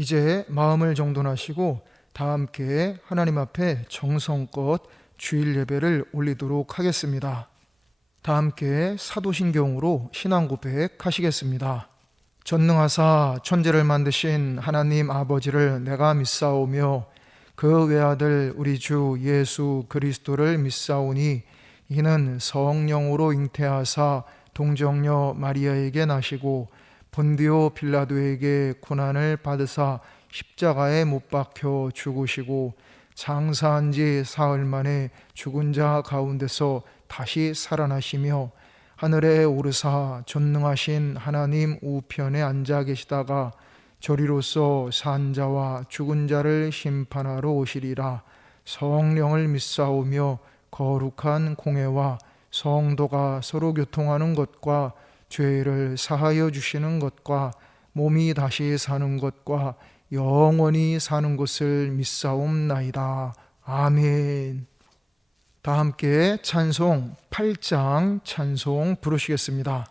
이제 마음을 정돈하시고 다 함께 하나님 앞에 정성껏 주일 예배를 올리도록 하겠습니다. 다 함께 사도신경으로 신앙 고백하시겠습니다. 전능하사 천지를 만드신 하나님 아버지를 내가 믿사오며 그 외아들 우리 주 예수 그리스도를 믿사오니 이는 성령으로 잉태하사 동정녀 마리아에게 나시고 본디오 빌라도에게 고난을 받으사 십자가에 못 박혀 죽으시고 장사한 지 사흘 만에 죽은 자 가운데서 다시 살아나시며 하늘에 오르사 전능하신 하나님 우편에 앉아 계시다가 저리로서 산 자와 죽은 자를 심판하러 오시리라. 성령을 믿사오며 거룩한 공회와 성도가 서로 교통하는 것과 죄를 사하여 주시는 것과 몸이 다시 사는 것과 영원히 사는 것을 믿사옵나이다. 아멘. 다 함께 찬송 8장 찬송 부르시겠습니다.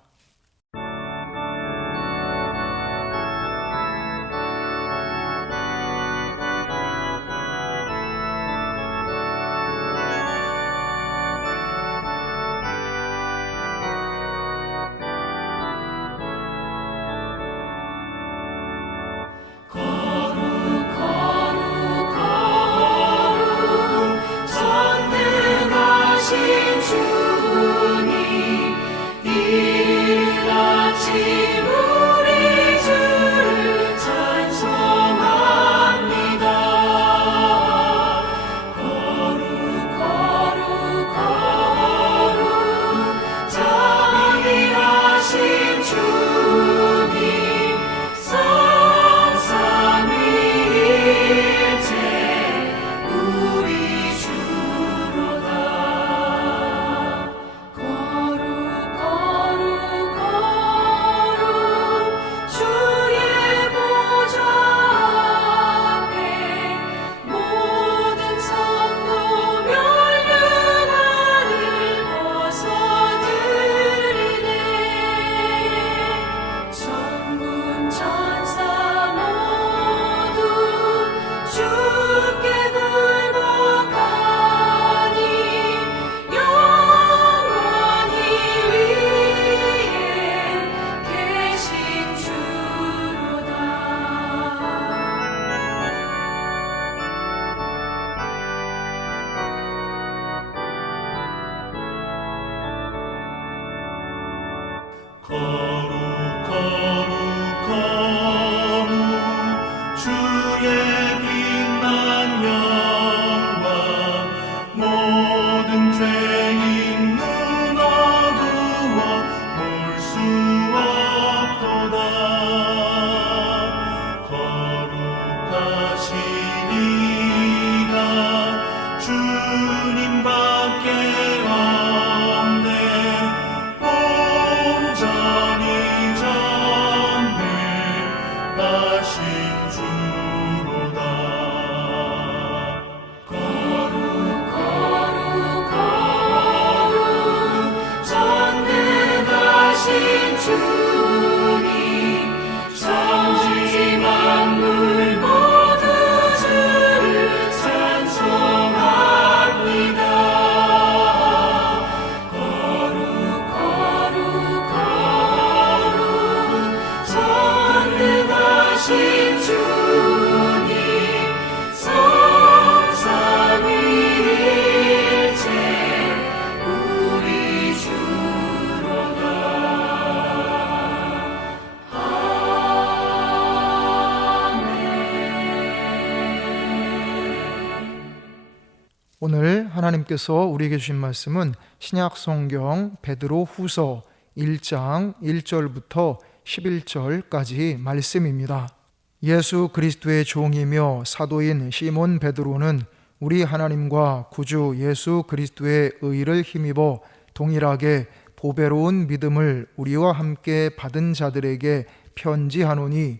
오늘 하나님께서 우리에게 주신 말씀은 신약성경 베드로 후서 1장 1절부터 11절까지 말씀입니다. 예수 그리스도의 종이며 사도인 시몬 베드로는 우리 하나님과 구주 예수 그리스도의 의를 힘입어 동일하게 보배로운 믿음을 우리와 함께 받은 자들에게 편지하노니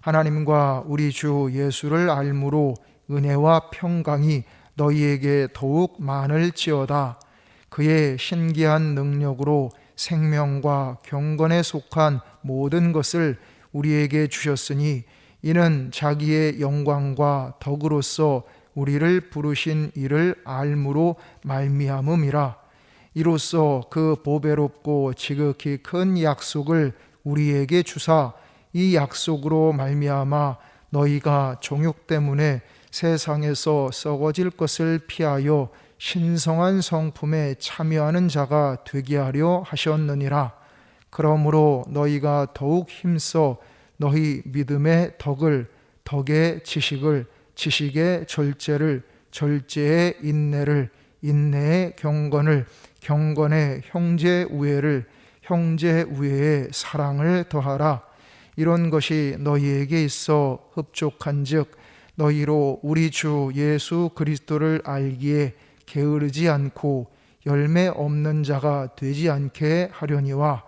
하나님과 우리 주 예수를 알므로 은혜와 평강이 너희에게 더욱 많을지어다. 그의 신기한 능력으로 생명과 경건에 속한 모든 것을 우리에게 주셨으니 이는 자기의 영광과 덕으로서 우리를 부르신 이를 알므로 말미암음이라. 이로써 그 보배롭고 지극히 큰 약속을 우리에게 주사 이 약속으로 말미암아 너희가 정욕 때문에 세상에서 썩어질 것을 피하여 신성한 성품에 참여하는 자가 되게 하려 하셨느니라. 그러므로 너희가 더욱 힘써 너희 믿음의 덕을, 덕의 지식을, 지식의 절제를, 절제의 인내를, 인내의 경건을, 경건의 형제 우애를, 형제 우애의 사랑을 더하라. 이런 것이 너희에게 있어 흡족한즉 너희로 우리 주 예수 그리스도를 알기에 게으르지 않고 열매 없는 자가 되지 않게 하려니와.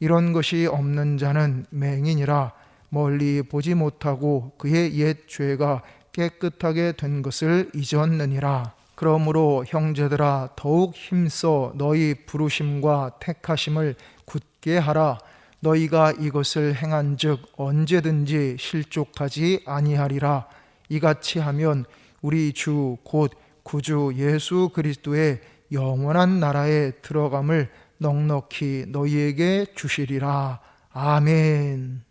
이런 것이 없는 자는 맹인이라 멀리 보지 못하고 그의 옛 죄가 깨끗하게 된 것을 잊었느니라. 그러므로 형제들아 더욱 힘써 너희 부르심과 택하심을 굳게 하라. 너희가 이것을 행한즉 언제든지 실족하지 아니하리라. 이같이 하면 우리 주 곧 구주 예수 그리스도의 영원한 나라에 들어감을 넉넉히 너희에게 주시리라. 아멘.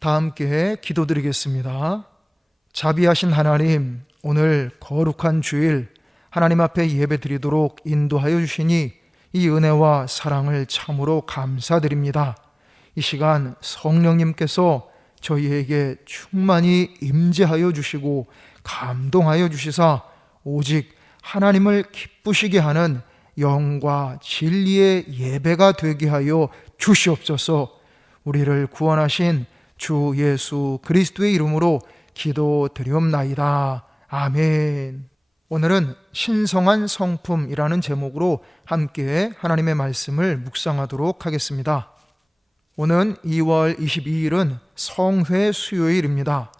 다 함께 기도드리겠습니다. 자비하신 하나님, 오늘 거룩한 주일 하나님 앞에 예배드리도록 인도하여 주시니 이 은혜와 사랑을 참으로 감사드립니다. 이 시간 성령님께서 저희에게 충만히 임재하여 주시고 감동하여 주시사 오직 하나님을 기쁘시게 하는 영과 진리의 예배가 되게 하여 주시옵소서. 우리를 구원하신 주 예수 그리스도의 이름으로 기도드리옵나이다. 아멘. 오늘은 신성한 성품이라는 제목으로 함께 하나님의 말씀을 묵상하도록 하겠습니다. 오는 2월 22일은 성회 수요일입니다.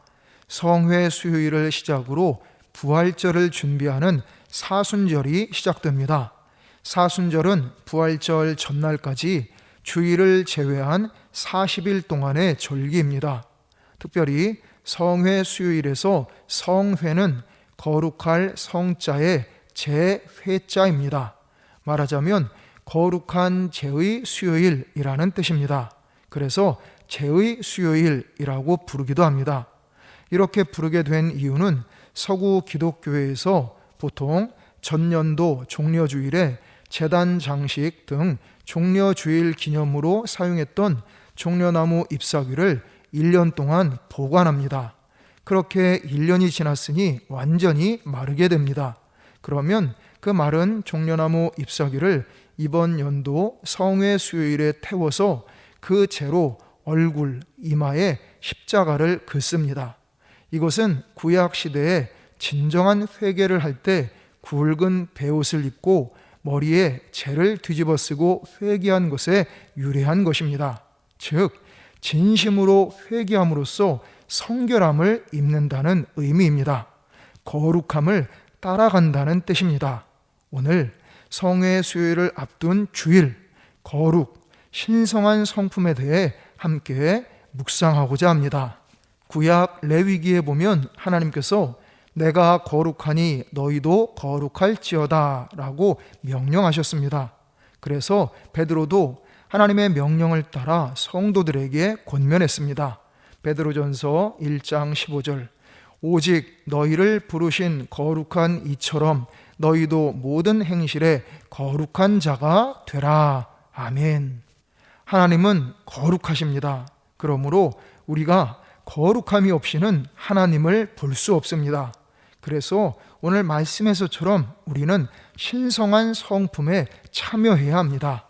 성회 수요일을 시작으로 부활절을 준비하는 사순절이 시작됩니다. 사순절은 부활절 전날까지 주일을 제외한 40일 동안의 절기입니다. 특별히 성회 수요일에서 성회는 거룩할 성자의 제회자입니다. 말하자면 거룩한 제의 수요일이라는 뜻입니다. 그래서 제의 수요일이라고 부르기도 합니다. 이렇게 부르게 된 이유는 서구 기독교회에서 보통 전년도 종려주일에 제단 장식 등 종려주일 기념으로 사용했던 종려나무 잎사귀를 1년 동안 보관합니다. 그렇게 1년이 지났으니 완전히 마르게 됩니다. 그러면 그 마른 종려나무 잎사귀를 이번 연도 성회 수요일에 태워서 그 재로 얼굴, 이마에 십자가를 긋습니다. 이것은 구약 시대에 진정한 회개를 할 때 굵은 베옷을 입고 머리에 재를 뒤집어 쓰고 회개한 것에 유래한 것입니다. 즉 진심으로 회개함으로써 성결함을 입는다는 의미입니다. 거룩함을 따라간다는 뜻입니다. 오늘 성회 수요일을 앞둔 주일, 거룩, 신성한 성품에 대해 함께 묵상하고자 합니다. 구약 레위기에 보면 하나님께서 내가 거룩하니 너희도 거룩할지어다 라고 명령하셨습니다. 그래서 베드로도 하나님의 명령을 따라 성도들에게 권면했습니다. 베드로전서 1장 15절 오직 너희를 부르신 거룩한 이처럼 너희도 모든 행실에 거룩한 자가 되라. 아멘. 하나님은 거룩하십니다. 그러므로 우리가 거룩함이 없이는 하나님을 볼 수 없습니다. 그래서 오늘 말씀에서처럼 우리는 신성한 성품에 참여해야 합니다.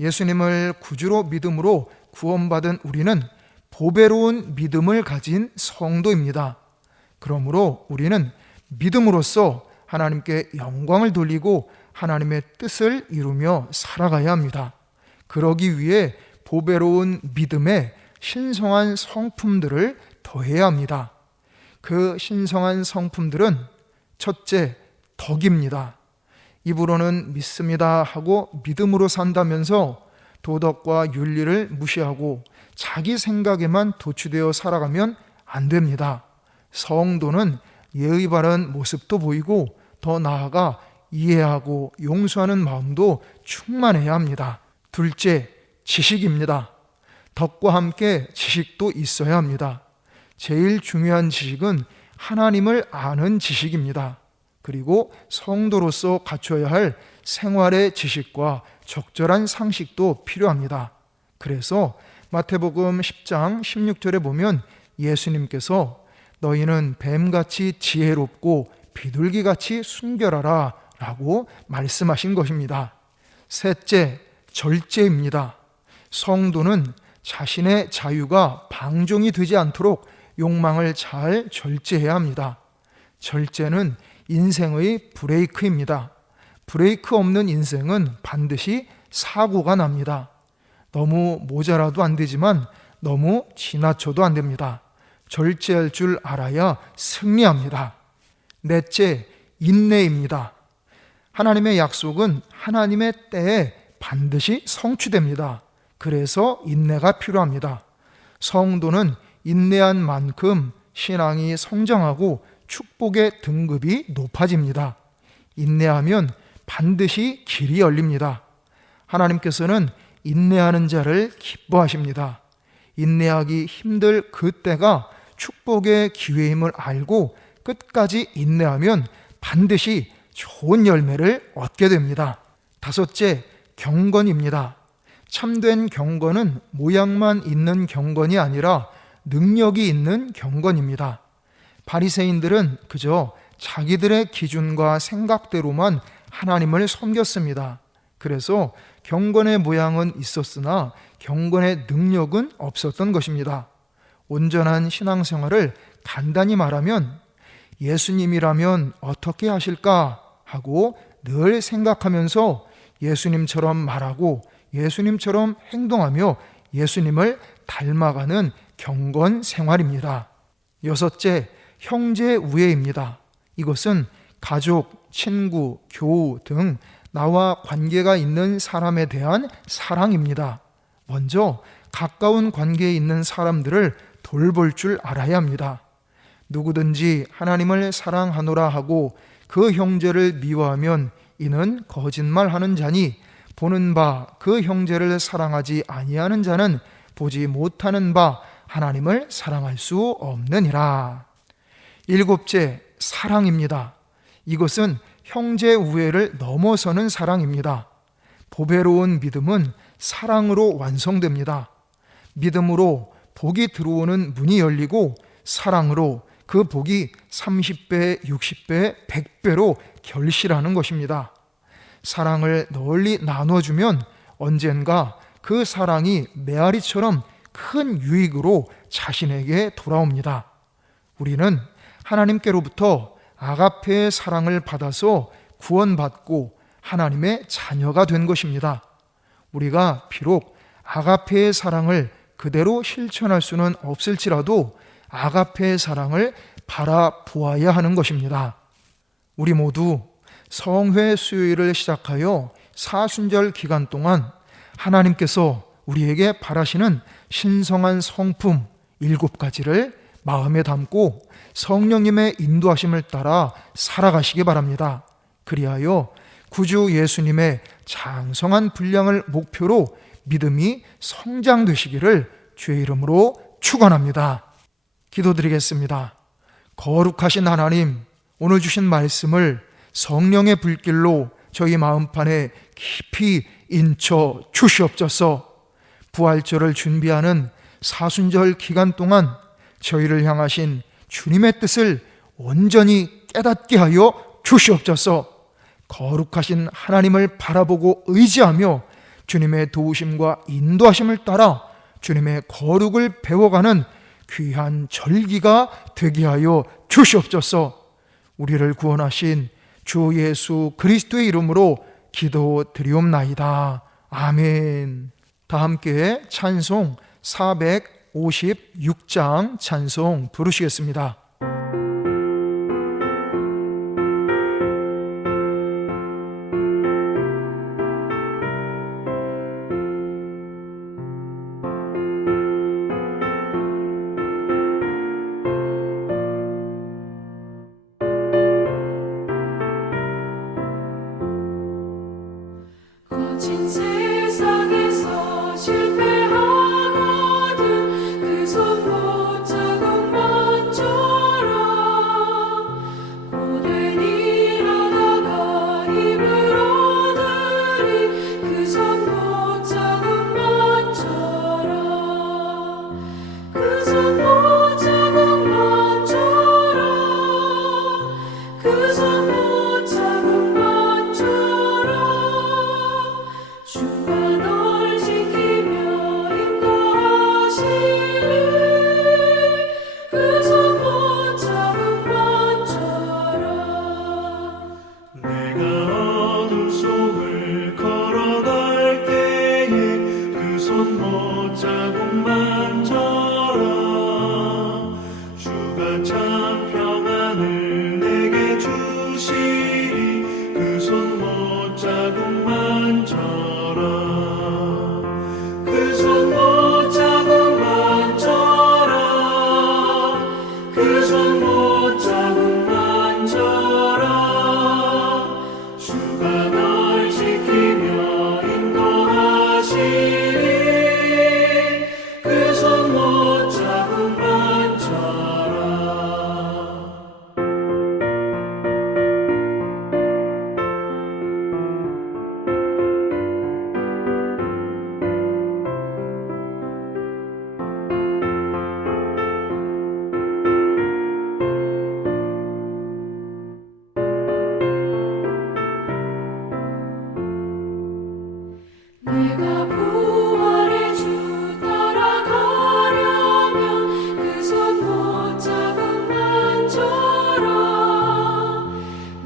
예수님을 구주로 믿음으로 구원받은 우리는 보배로운 믿음을 가진 성도입니다. 그러므로 우리는 믿음으로써 하나님께 영광을 돌리고 하나님의 뜻을 이루며 살아가야 합니다. 그러기 위해 보배로운 믿음에 신성한 성품들을 더해야 합니다. 그 신성한 성품들은 첫째, 덕입니다. 입으로는 믿습니다 하고 믿음으로 산다면서 도덕과 윤리를 무시하고 자기 생각에만 도취되어 살아가면 안 됩니다. 성도는 예의 바른 모습도 보이고 더 나아가 이해하고 용서하는 마음도 충만해야 합니다. 둘째, 지식입니다. 덕과 함께 지식도 있어야 합니다. 제일 중요한 지식은 하나님을 아는 지식입니다. 그리고 성도로서 갖춰야 할 생활의 지식과 적절한 상식도 필요합니다. 그래서 마태복음 10장 16절에 보면 예수님께서 너희는 뱀같이 지혜롭고 비둘기같이 순결하라 라고 말씀하신 것입니다. 셋째, 절제입니다. 성도는 자신의 자유가 방종이 되지 않도록 욕망을 잘 절제해야 합니다. 절제는 인생의 브레이크입니다. 브레이크 없는 인생은 반드시 사고가 납니다. 너무 모자라도 안 되지만 너무 지나쳐도 안 됩니다. 절제할 줄 알아야 승리합니다. 넷째, 인내입니다. 하나님의 약속은 하나님의 때에 반드시 성취됩니다. 그래서 인내가 필요합니다. 성도는 인내한 만큼 신앙이 성장하고 축복의 등급이 높아집니다. 인내하면 반드시 길이 열립니다. 하나님께서는 인내하는 자를 기뻐하십니다. 인내하기 힘들 그때가 축복의 기회임을 알고 끝까지 인내하면 반드시 좋은 열매를 얻게 됩니다. 다섯째, 경건입니다. 참된 경건은 모양만 있는 경건이 아니라 능력이 있는 경건입니다. 바리새인들은 그저 자기들의 기준과 생각대로만 하나님을 섬겼습니다. 그래서 경건의 모양은 있었으나 경건의 능력은 없었던 것입니다. 온전한 신앙생활을 간단히 말하면 예수님이라면 어떻게 하실까 하고 늘 생각하면서 예수님처럼 말하고 예수님처럼 행동하며 예수님을 닮아가는 경건 생활입니다. 여섯째, 형제 우애입니다. 이것은 가족, 친구, 교우 등 나와 관계가 있는 사람에 대한 사랑입니다. 먼저 가까운 관계에 있는 사람들을 돌볼 줄 알아야 합니다. 누구든지 하나님을 사랑하노라 하고 그 형제를 미워하면 이는 거짓말하는 자니 보는 바 그 형제를 사랑하지 아니하는 자는 보지 못하는 바 하나님을 사랑할 수 없느니라. 일곱째, 사랑입니다. 이것은 형제 우애를 넘어서는 사랑입니다. 보배로운 믿음은 사랑으로 완성됩니다. 믿음으로 복이 들어오는 문이 열리고 사랑으로 그 복이 30배, 60배, 100배로 결실하는 것입니다. 사랑을 널리 나눠주면 언젠가 그 사랑이 메아리처럼 큰 유익으로 자신에게 돌아옵니다. 우리는 하나님께로부터 아가페의 사랑을 받아서 구원받고 하나님의 자녀가 된 것입니다. 우리가 비록 아가페의 사랑을 그대로 실천할 수는 없을지라도 아가페의 사랑을 바라보아야 하는 것입니다. 우리 모두 성회 수요일을 시작하여 사순절 기간 동안 하나님께서 우리에게 바라시는 신성한 성품 7가지를 마음에 담고 성령님의 인도하심을 따라 살아가시기 바랍니다. 그리하여 구주 예수님의 장성한 분량을 목표로 믿음이 성장되시기를 주의 이름으로 축원합니다. 기도드리겠습니다. 거룩하신 하나님, 오늘 주신 말씀을 성령의 불길로 저희 마음판에 깊이 인쳐 주시옵소서. 부활절을 준비하는 사순절 기간 동안 저희를 향하신 주님의 뜻을 온전히 깨닫게 하여 주시옵소서. 거룩하신 하나님을 바라보고 의지하며 주님의 도우심과 인도하심을 따라 주님의 거룩을 배워가는 귀한 절기가 되게 하여 주시옵소서. 우리를 구원하신 주 예수 그리스도의 이름으로 기도드리옵나이다. 아멘. 다 함께 찬송 456장 찬송 부르시겠습니다. 참 평안을 내게 주시리 그 손 못자국 만져라 그 손 못자국 만져라 그 손 못자국 만져라 주가 널 지키며 인도하시리 그 손 못자국 만져라 내가 부활의 주 따라가려면 그 손 못자국 만져라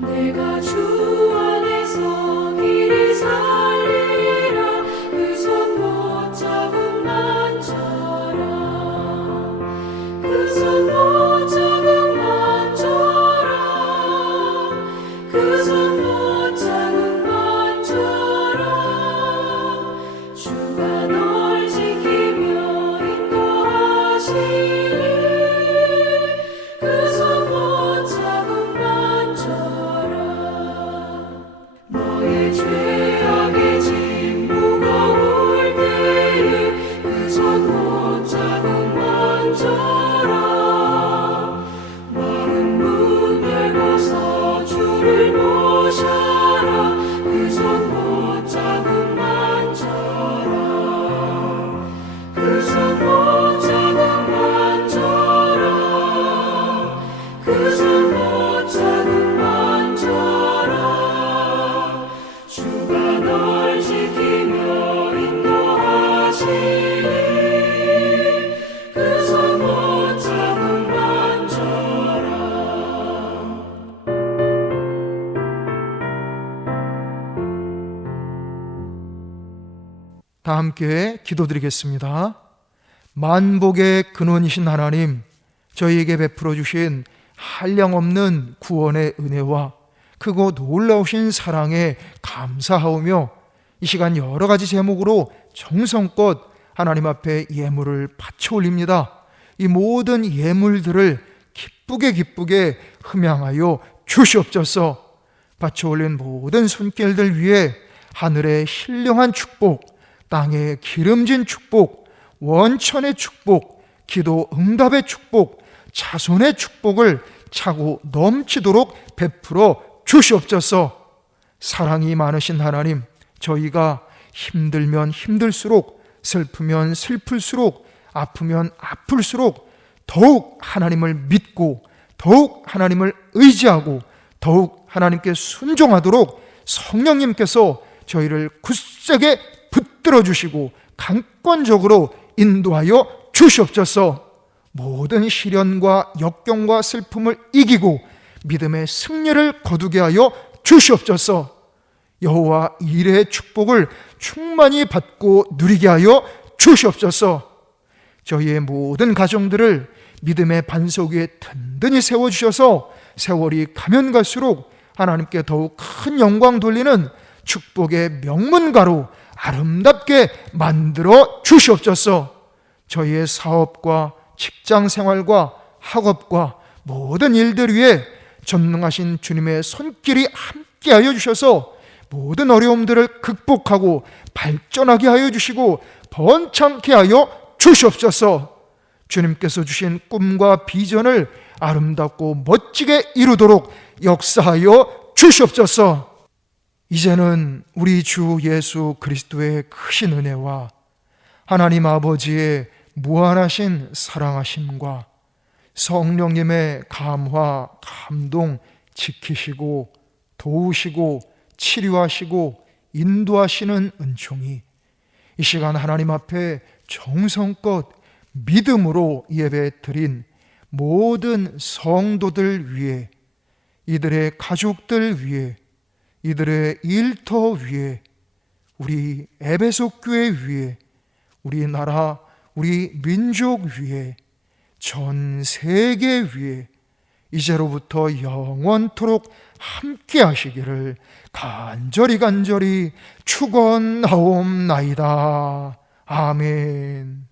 내가 주 안에서 길이 살리라 그 손 못자국 만져라 그 손 못자국 만져라 그 손 못자국 만져라 주가 널 지키며 인도하시리 그 손 못자국 만져라 너의 죄악의 짐 무거울 때에 그 손 못자국 만져라 마른 문 열고서 주를 모셔라 그 손 못자국 만져라 그 손 못자국 만져라 그 손 못자국 만져라 주가 널 지키며 인도하시리 그 손 못자국 만져라 다 함께 기도드리겠습니다. 만복의 근원이신 하나님, 저희에게 베풀어 주신 한량없는 구원의 은혜와 크고 놀라우신 사랑에 감사하오며 이 시간 여러 가지 제목으로 정성껏 하나님 앞에 예물을 바쳐 올립니다. 이 모든 예물들을 기쁘게 흠양하여 주시옵소서. 바쳐 올린 모든 손길들 위에 하늘의 신령한 축복, 땅의 기름진 축복, 원천의 축복, 기도 응답의 축복, 자손의 축복을 차고 넘치도록 베풀어 주시옵소서. 사랑이 많으신 하나님, 저희가 힘들면 힘들수록, 슬프면 슬플수록, 아프면 아플수록 더욱 하나님을 믿고 더욱 하나님을 의지하고 더욱 하나님께 순종하도록 성령님께서 저희를 굳세게 붙들어 주시고 강권적으로 인도하여 주시옵소서. 모든 시련과 역경과 슬픔을 이기고 믿음의 승리를 거두게 하여 주시옵소서. 여호와 이레의 축복을 충만히 받고 누리게 하여 주시옵소서. 저희의 모든 가정들을 믿음의 반석 위에 든든히 세워주셔서 세월이 가면 갈수록 하나님께 더욱 큰 영광 돌리는 축복의 명문가로 아름답게 만들어 주시옵소서. 저희의 사업과 직장 생활과 학업과 모든 일들 위에 전능하신 주님의 손길이 함께하여 주셔서 모든 어려움들을 극복하고 발전하게 하여 주시고 번창케 하여 주시옵소서. 주님께서 주신 꿈과 비전을 아름답고 멋지게 이루도록 역사하여 주시옵소서. 이제는 우리 주 예수 그리스도의 크신 은혜와 하나님 아버지의 무한하신 사랑하심과 성령님의 감화, 감동 지키시고 도우시고 치료하시고 인도하시는 은총이 이 시간 하나님 앞에 정성껏 믿음으로 예배 드린 모든 성도들 위해, 이들의 가족들 위해, 이들의 일터 위에, 우리 에베소 교회 위에, 우리 나라, 우리 민족 위에 전 세계 위에 이제로부터 영원토록 함께 하시기를 간절히 축원하옵나이다. 아멘.